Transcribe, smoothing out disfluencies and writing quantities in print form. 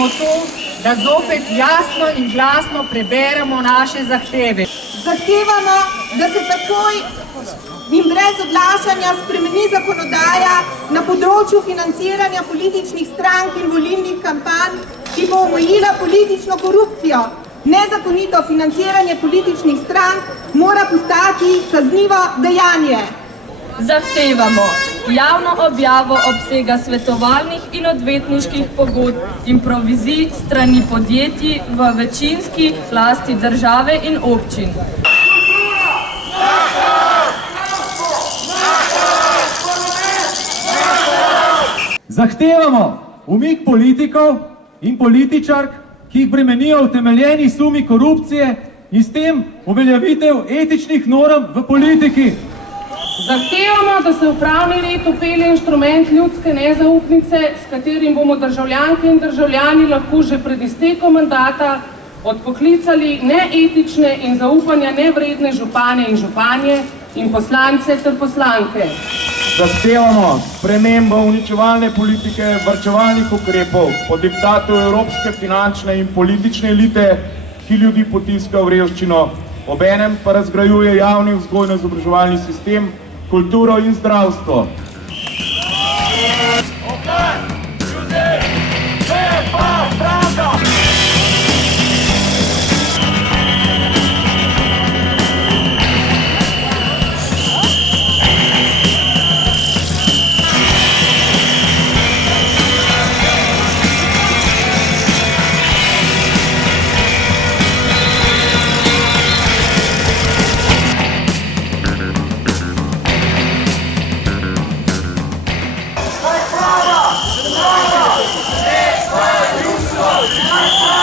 smo tu, da zopet jasno in glasno preberemo naše zahteve. Zahtevamo, da se takoj in brez odlašanja spremeni zakonodaja na področju financiranja političnih strank in volilnih kampanj, ki bo omejila politično korupcijo. Nezakonito financiranje političnih strank mora postati kaznivo dejanje. Zahtevamo javno objavo obsega svetovalnih in odvetniških pogodb in provizij strani podjetij v večinski lasti države in občin. Zahtevamo umik politikov in političark, ki jih bremenijo utemeljeni sumi korupcije in s tem uveljavitev etičnih norm v politiki. Zahtevamo, da se v pravni red vpelje inštrument ljudske nezaupnice, s katerim bomo državljanke in državljani lahko že pred iztekom mandata odpoklicali neetične in zaupanja nevredne župane in županje in poslance ter poslanke. Zahtevamo spremembo uničevalne politike varčevalnih ukrepov po diktatu evropske finančne in politične elite, ki ljudi potiska v revščino, obenem pa razgrajuje javni vzgojno-izobraževalni sistem, kulturo in zdravstvo. Hvala!